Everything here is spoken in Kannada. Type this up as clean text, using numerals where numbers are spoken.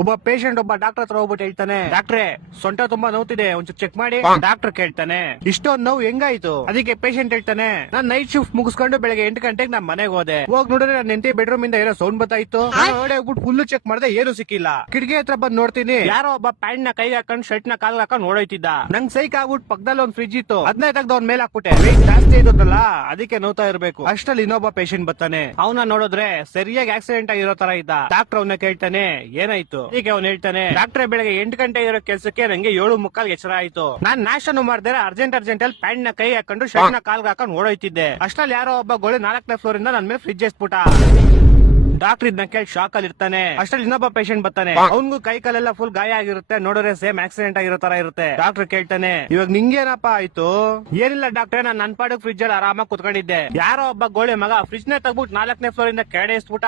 ಒಬ್ಬ ಪೇಷಂಟ್ ಒಬ್ಬ ಡಾಕ್ಟರ್ ಹತ್ರ ಹೋಗ್ಬಿಟ್ಟು ಹೇಳ್ತಾನೆ, ಡಾಕ್ಟ್ರೆ ಸೊಂಟ ತುಂಬಾ ನೋವ್ತಿದೆ, ಒಂಚೂರು ಚೆಕ್ ಮಾಡಿ. ಡಾಕ್ಟರ್ ಕೇಳ್ತಾನೆ, ಇಷ್ಟೊಂದು ನೋವು ಹೆಂಗಾಯ್ತು? ಅದಕ್ಕೆ ಪೇಷಂಟ್ ಹೇಳ್ತಾನೆ, ನಾನ್ ನೈಟ್ ಶಿಫ್ಟ್ ಮುಗಿಸ್ಕೊಂಡು ಬೆಳಗ್ಗೆ 8 ಗಂಟೆಗೆ ನಾನ್ ಮನೆಗೆ ಹೋದೆ. ಹೋಗ್ ನೋಡಿದ್ರೆ ನನ್ನ ಹೆಂಡತಿ ಬೆಡ್ರೂಮ್ ಇಂದ ಏನೋ ಸೌಂಡ್ ಬರ್ತಾಯಿತ್ತು. ಹೊರಗಡೆ ಹೋಗ್ಬಿಟ್ಟು ಫುಲ್ ಚೆಕ್ ಮಾಡಿದೆ, ಏನು ಸಿಕ್ಕಿಲ್ಲ. ಕಿಟಕಿ ಹತ್ರ ಬಂದ್ ನೋಡ್ತೀನಿ, ಯಾರೋ ಒಬ್ಬ ಪ್ಯಾಂಟ್ ನ ಕೈಗೆ ಹಾಕೊಂಡು ಶರ್ಟ್ ನ ಕಾಲ್ ಹಾಕೊಂಡು ನೋಡೋಯ್ತಿದ್ದ. ನಂಗ್ ಸೈಕ್ ಆಗ್ಬಿಟ್ಟು ಪಕ್ಕದಲ್ಲಿ ಒಂದ್ ಫ್ರಿಜ್ ಇತ್ತು, ಅದನ್ನ ತೆಗ್ದು ಅವ್ನ ಮೇಲೆ ಹಾಕ್ಬಿಟ್ಟೆ. ವೇಟ್ ಜಾಸ್ತಿ ಇದ್ದಲ್ಲ, ಅದಕ್ಕೆ ನೋತಾ ಇರ್ಬೇಕು. ಅಷ್ಟಲ್ಲಿ ಇನ್ನೊಬ್ಬ ಪೇಷಂಟ್ ಬರ್ತಾನೆ. ಅವನ ನೋಡಿದ್ರೆ ಸರಿಯಾಗಿ ಆಕ್ಸಿಡೆಂಟ್ ಆಗಿರೋ ತರ ಇದ್ದ. ಡಾಕ್ಟರ್ ಅವನ್ನ ಕೇಳ್ತಾನೆ, ಏನಾಯ್ತು? ಈಗ ಅವ್ನು ಹೇಳ್ತಾನೆ, ಡಾಕ್ಟ್ರೆ ಬೆಳಗ್ಗೆ 8 ಗಂಟೆ ಇರೋ ಕೆಲ್ಸಕ್ಕೆ ನಂಗೆ 7:45 ಎಚ್ಚರ ಆಯ್ತು. ನಾನ್ ನಾಷ್ಟನು ಮಾಡ್ದೆ, ಅರ್ಜೆಂಟ್ ಅಲ್ಲಿ ಪ್ಯಾಂಟ್ ನ ಕೈ ಹಾಕೊಂಡು ಶರ್ಟ್ ನ ಕಾಲ್ಗೆ ಹಾಕೊಂಡು ಓಡೋಯ್ತಿದ್ದೆ. ಅಷ್ಟ್ರಲ್ಲಿ ಯಾರೋ ಒಬ್ಬ ಗೋಳಿ 4ನೇ ಫ್ಲೋರ್ ಇಂದ ನನ್ ಮೇಲೆ ಫ್ರಿಜ್ ಎಸ್ಬಿಟ್ಟ. ಡಾಕ್ಟರ್ ಇದನ್ನ ಕೇಳಿ ಶಾಕ್ ಅಲ್ಲಿ ಇರ್ತಾನೆ. ಅಷ್ಟ್ರಲ್ಲಿ ಇನ್ನೊಬ್ಬ ಪೇಷಂಟ್ ಬರ್ತಾನೆ. ಅವ್ನಿಗೂ ಕೈ ಕಾಲೆಲ್ಲ ಫುಲ್ ಗಾಯ ಆಗಿರುತ್ತೆ, ನೋಡಿದ್ರೆ ಸೇಮ್ ಆಕ್ಸಿಡೆಂಟ್ ಆಗಿರೋ ತರ ಇರುತ್ತೆ. ಡಾಕ್ಟರ್ ಕೇಳ್ತಾನೆ, ಇವಾಗ ನಿಂಗೇನಪ್ಪ ಆಯ್ತು? ಏನಿಲ್ಲ ಡಾಕ್ಟ್ರೆ, ನಾನ್ ನನ್ ಪಾಡಕ್ ಫ್ರಿಜ್ ಅಲ್ಲಿ ಆರಾಮಾಗಿ ಕುತ್ಕೊಂಡಿದ್ದೆ. ಯಾರೋ ಒಬ್ಬ ಗೋಳಿ ಮಗ ಫ್ರಿಜ್ ನ ತಗ್ಬಿಟ್ಟು 4ನೇ ಫ್ಲೋರ್ ಇಂದ ಕೆಳಗೆ ಎಸ್ಬಿಟ್ಟ.